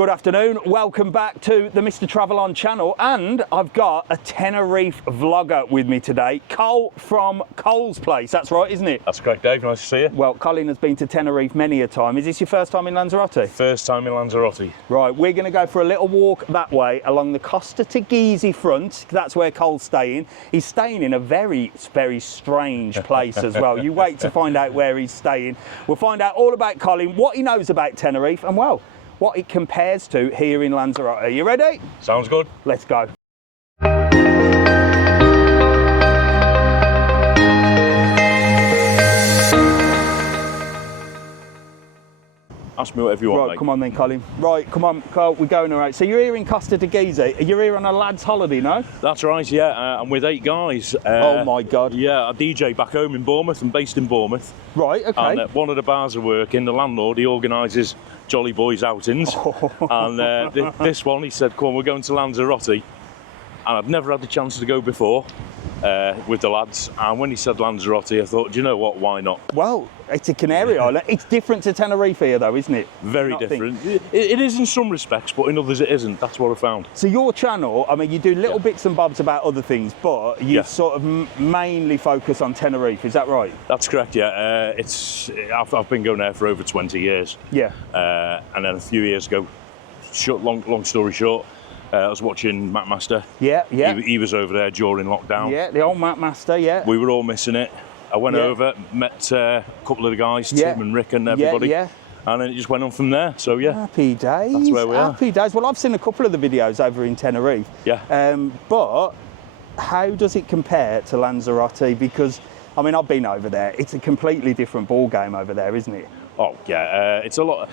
Good afternoon, welcome back to the Mr. TravelOn channel, and I've got a Tenerife vlogger with me today, Cole from Cole's Place. That's right, isn't it? That's correct, Dave. Nice to see you. Well, Colin has been to Tenerife many a time. Is this your first time in Lanzarote? First time in Lanzarote. Right, we're going to go for a little walk that way along the Costa Teguise front. That's where Cole's staying. He's staying in a very, very strange place as well. You wait to find out where he's staying. We'll find out all about Colin, what he knows about Tenerife, and well, what it compares to here in Lanzarote. Are you ready? Sounds good. Let's go. Ask me whatever you want, Right, mate. come on then, Colin. Right, come on, Cole, we're going all right. So you're here in Costa Teguise. You're here on a lad's holiday, no? That's right, yeah. I'm with 8 guys. Oh my God. Yeah, I DJ back home in Bournemouth. I'm based in Bournemouth. Right, okay. And one of the bars I work in, the landlord, he organises Jolly Boys outings. And this one, he said, come on, we're going to Lanzarote. And I'd never had the chance to go before with the lads. And when he said Lanzarote, I thought, do you know what, why not? Well, it's a Canary Island. It's different to Tenerife here though, isn't it? Very different. It is in some respects, but in others it isn't. That's what I found. So your channel, I mean, you do little bits and bobs about other things, but you sort of mainly focus on Tenerife, is that right? That's correct, yeah. I've been going there for over 20 years. Yeah. And then a few years ago, long story short, I was watching Matt Master. Yeah, yeah. He was over there during lockdown. Yeah, the old Matt Master, yeah. We were all missing it. I went over, met a couple of the guys, Tim and Rick and everybody. Yeah, and then it just went on from there, so yeah. Happy days. That's where we are. Happy days. Well, I've seen a couple of the videos over in Tenerife. Yeah. But how does it compare to Lanzarote? Because, I mean, I've been over there. It's a completely different ball game over there, isn't it? Oh, yeah. It's a lot.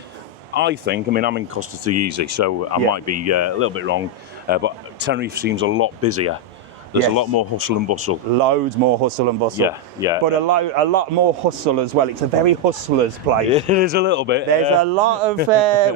I think, I mean, I'm in Costa Teguise, so I might be a little bit wrong, but Tenerife seems a lot busier. There's a lot more hustle and bustle. Loads more hustle and bustle. Yeah, yeah. But a lot more hustle as well. It's a very hustler's place. It is a little bit. There's a lot of,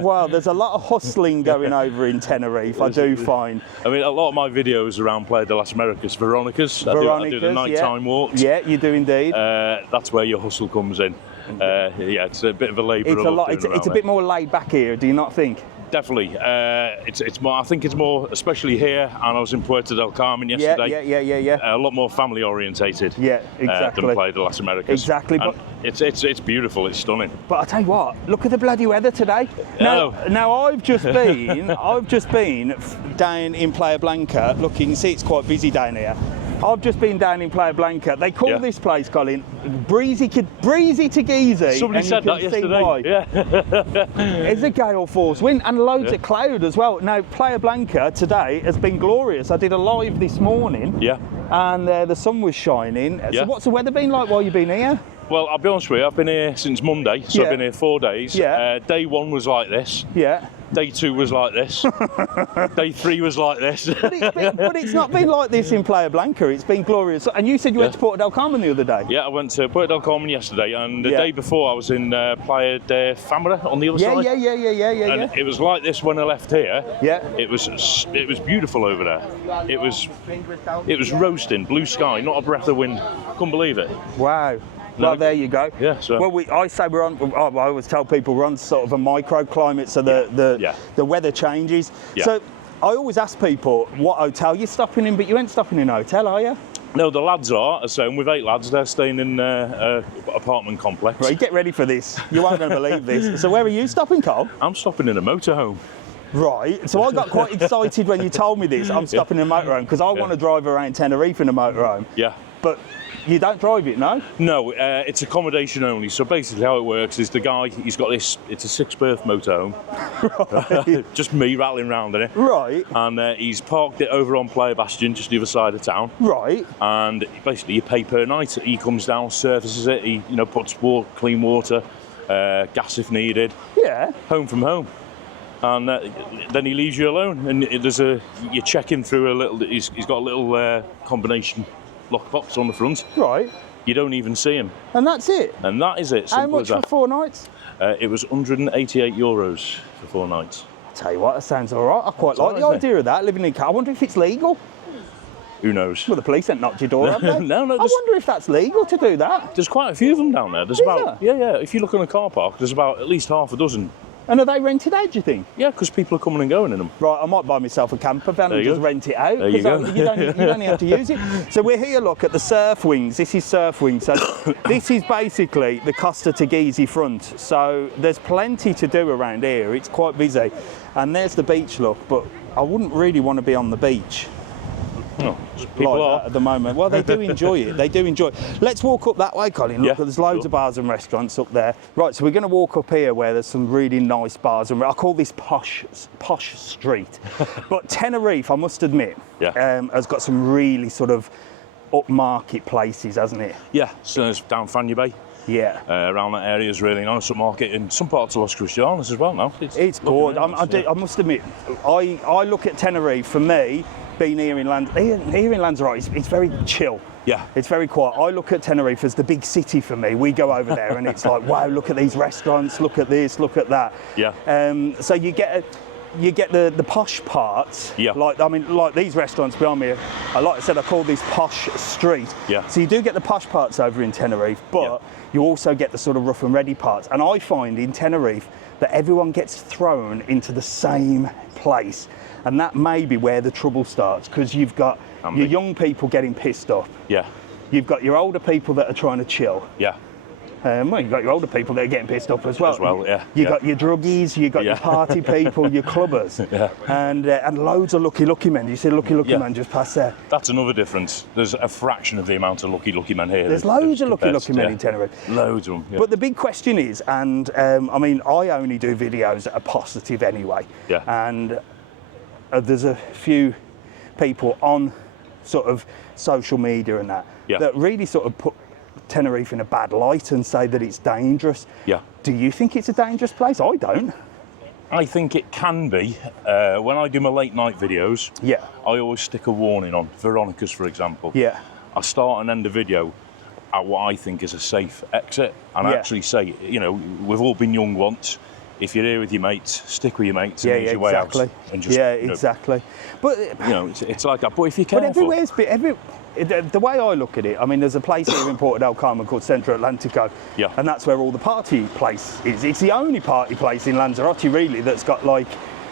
well, there's a lot of hustling going over in Tenerife, I do find. I mean, a lot of my videos around Playa de las Americas, Veronicas. I do the nighttime walks. Yeah, you do indeed. That's where your hustle comes in. Yeah, it's a bit of a labour. It's a bit more laid back here, do you not think? Definitely. It's more. I think it's more, especially here. And I was in Puerto del Carmen yesterday. Yeah. A lot more family orientated. Yeah, exactly. Than Playa de las Americas. Exactly. And it's beautiful. It's stunning. But I tell you what, look at the bloody weather today. Now I've just been down in Playa Blanca. Look, you can see it's quite busy down here. I've just been down in Playa Blanca. They call this place, Colin, Breezy Teguise. Somebody said that yesterday. Why. Yeah. It's a gale force wind and loads of cloud as well. Now, Playa Blanca today has been glorious. I did a live this morning. Yeah. And the sun was shining. Yeah. So what's the weather been like while you've been here? Well, I'll be honest with you, I've been here since Monday, so I've been here 4 days. Yeah. Day 1 was like this. Yeah. Day 2 was like this. Day 3 was like this. But it's not been like this in Playa Blanca. It's been glorious. And you said you went to Puerto del Carmen the other day. Yeah, I went to Puerto del Carmen yesterday, and the day before I was in Playa de Famara on the other side. Yeah. And it was like this when I left here. Yeah. It was beautiful over there. It was roasting, blue sky, not a breath of wind. Couldn't believe it. Wow. Well, there you go. Yeah. So. Well, I say we're on. I always tell people we're on sort of a microclimate, so the weather changes. Yeah. So I always ask people what hotel you're stopping in, but you ain't stopping in a hotel, are you? No, the lads are. So I'm with 8 lads. They're staying in an apartment complex. Right, get ready for this. You aren't going to believe this. So where are you stopping, Cole? I'm stopping in a motorhome. Right, so I got quite excited when you told me this. I'm stopping in a motorhome because I want to drive around Tenerife in a motorhome. Yeah. But you don't drive it, no? No, it's accommodation only. So basically how it works is the guy, he's got this, it's a 6-berth motorhome. Right. Just me rattling around in it. Right. And he's parked it over on Playa Bastion, just the other side of town. Right. And basically you pay per night. He comes down, services it, he puts clean water, gas if needed. Yeah. Home from home. And then he leaves you alone, and you're checking through a little. He's got a little combination lockbox on the front. Right. You don't even see him. And that's it. And that is it. How much for 4 nights? It was €188 for 4 nights. I'll tell you what, that sounds all right. I quite like the idea of that. Living in a car. I wonder if it's legal. Who knows? Well, the police ain't knocked your door, have they? No. I wonder if that's legal to do that. There's quite a few of them down there. There's about, yeah. If you look in a car park, there's about at least half a dozen And are they rented out, do you think? Yeah, because people are coming and going in them. Right, I might buy myself a camper van and just rent it out. There you go. You don't have to use it. So we're here, look, at the Surf Wings. This is Surf Wings. So this is basically the Costa Teguise front. So there's plenty to do around here. It's quite busy. And there's the beach, look, but I wouldn't really want to be on the beach. No, people like are that at the moment. Well, they do enjoy it. They do enjoy it. Let's walk up that way, Colin. Look, there's loads of bars and restaurants up there. Right, so we're going to walk up here where there's some really nice bars, and I call this posh street. But Tenerife, I must admit, has got some really sort of upmarket places, hasn't it? Yeah, so it's down Fania Bay. Yeah. Around that area is really nice upmarket, in some parts of Los Cristianos as well now. It's good. I must admit, I look at Tenerife, for me, being here in Lanzarote, it's very chill. Yeah. It's very quiet. I look at Tenerife as the big city for me. We go over there and it's like, wow, look at these restaurants, look at this, look at that. Yeah. So you get the posh parts. Yeah. Like these restaurants behind me, like I said, I call this posh street. Yeah. So you do get the posh parts over in Tenerife, but you also get the sort of rough and ready parts. And I find in Tenerife that everyone gets thrown into the same place. And that may be where the trouble starts, because you've got your young people getting pissed off. Yeah. You've got your older people that are trying to chill. Yeah. Well, you've got your older people that are getting pissed off as well. You've got your druggies, you've got your party people, your clubbers, and loads of lucky men. You see lucky men just past there. That's another difference. There's a fraction of the amount of lucky men here. There's loads of lucky men in Tenerife. Loads of them. Yeah. But the big question is, and I only do videos that are positive anyway. Yeah. And there's a few people on sort of social media and that really sort of put Tenerife in a bad light and say that it's dangerous. Yeah. Do you think it's a dangerous place? I don't. I think it can be. When I do my late night videos, I always stick a warning on. Veronica's, for example. Yeah. I start and end a video at what I think is a safe exit, and I actually say, we've all been young once. If you're here with your mates, stick with your mates and ease your way out. And just, exactly. But it's like that. But if you're careful, the way I look at it, there's a place here in Porto del Carmen called Centro Atlantico, and that's where all the party place is. It's the only party place in Lanzarote really that's got like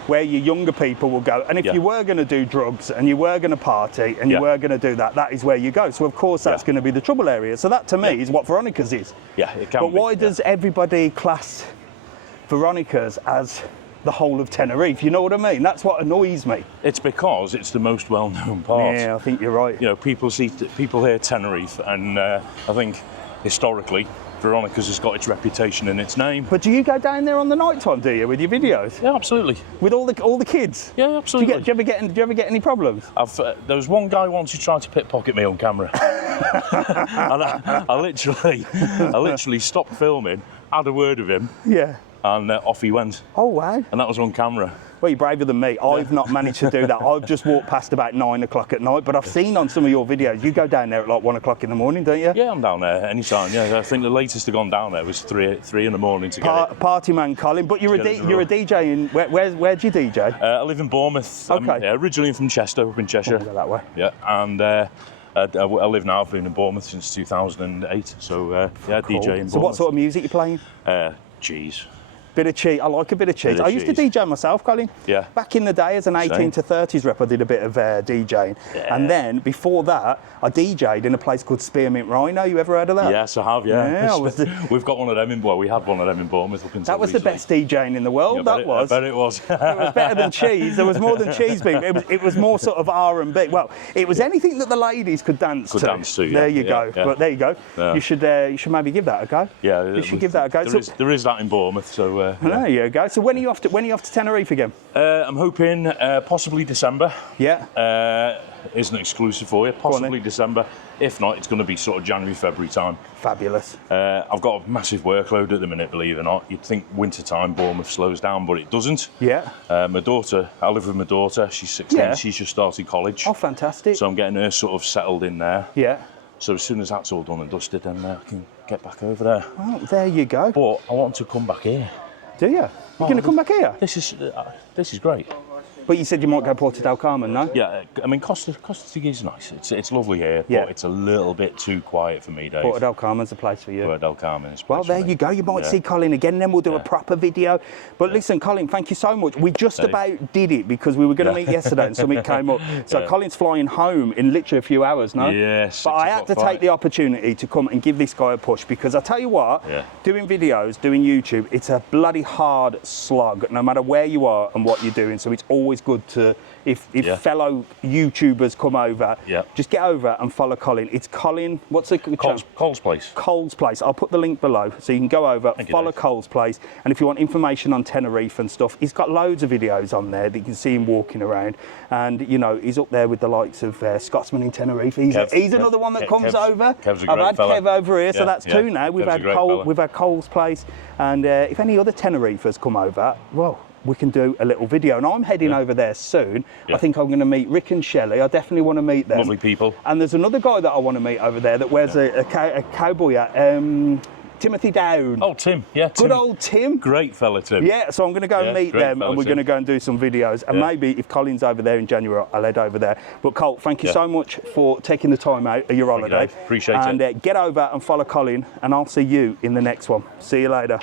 where your younger people will go. And if you were going to do drugs and you were going to party and you were going to do that, that is where you go. So of course that's going to be the trouble area. So that to me is what Veronica's is. Yeah, it can. But why does everybody class Veronica's as the whole of Tenerife? You know what I mean? That's what annoys me. It's because it's the most well-known part. Yeah, I think you're right. People hear Tenerife, and I think historically Veronica's has got its reputation in its name. But do you go down there on the night time, do you, with your videos? Yeah, absolutely. With all the kids? Yeah, absolutely. Do you ever get any problems? There was one guy once who tried to pickpocket me on camera. And I literally stopped filming, had a word with him. Yeah. And off he went. Oh, wow. And that was on camera. Well, you're braver than me. I've not managed to do that. I've just walked past about 9 o'clock at night, but I've seen on some of your videos, you go down there at like 1 o'clock in the morning, don't you? Yeah, I'm down there anytime, yeah. I think the latest I've gone down there was 3 in the morning to get it. Party man, Colin. But you're a DJ in, where do you DJ? I live in Bournemouth. Okay. Originally from Chester, up in Cheshire. Go that way. Yeah, and I live now, I've been in Bournemouth since 2008, so DJ in Bournemouth. So what sort of music you playing? Cheese. Bit of cheese. I like a bit of cheese. I used to DJ myself, Colin. Yeah. Back in the day as an 18 to 30s rep, I did a bit of DJing. Yeah. And then before that, I DJ'd in a place called Spearmint Rhino. You ever heard of that? Yes, I have, yeah. We've got one of them we had one of them in Bournemouth up until that was recently. The best DJing in the world, I bet it was. It was better than cheese. There was more than cheese being. It was more sort of R&B. Well, it was anything that the ladies could dance to. Yeah. There you go. Yeah. But there you go. Yeah. You should maybe give that a go. Yeah. You should give that a go. There is that in Bournemouth, so... There you go. So when are you off to Tenerife again? I'm hoping possibly December. Yeah. Isn't exclusive for you. Possibly December. If not, it's going to be sort of January, February time. Fabulous. I've got a massive workload at the minute, believe it or not. You'd think winter time Bournemouth slows down, but it doesn't. Yeah. My daughter, I live with my daughter. She's 16. Yeah. She's just started college. Oh, fantastic. So I'm getting her sort of settled in there. Yeah. So as soon as that's all done and dusted, then I can get back over there. Well, there you go. But I want to come back here. Do you? You're going to come back here? This is great. But you said you might go Porto del Carmen, no? Yeah, I mean, Costa Teguise is nice. It's lovely here, Yeah. but it's a little bit too quiet for me, Dave. Porto del Carmen's a place for you. Porto del Carmen is a place Well, there for me. you go. You might see Colin again, then we'll do a proper video. But listen, Colin, thank you so much. We just about did it because we were going to meet yesterday and something came up. So Colin's flying home in literally a few hours, no? Yes. But I had to take the opportunity to come and give this guy a push because I tell you what, doing videos, doing YouTube, it's a bloody hard slog, no matter where you are and what you're doing. So it's always good to, if fellow YouTubers come over, just get over and follow Colin. It's Colin, what's the Cole's Place. Cole's Place. I'll put the link below so you can go over, follow Cole's Place. And if you want information on Tenerife and stuff, he's got loads of videos on there that you can see him walking around. And, you know, he's up there with the likes of Scotsman in Tenerife. He's another one that comes over. Kev's a I've great had fella. Kev over here, so that's two now. We've had Cole's Place. And if any other Tenerifers come over, well, we can do a little video. And I'm heading over there soon. I think I'm going to meet Rick and Shelly. I definitely want to meet them. Lovely people. And there's another guy that I want to meet over there that wears a cowboy hat. Timothy Dowd. Oh, Tim. Yeah, Tim. Good old Tim. Great fella, Tim. Yeah, so I'm going to go and meet them and we're going to go and do some videos. And maybe if Colin's over there in January, I'll head over there. But Colt, thank you so much for taking the time out of your holiday. Appreciate it. And get over and follow Colin and I'll see you in the next one. See you later.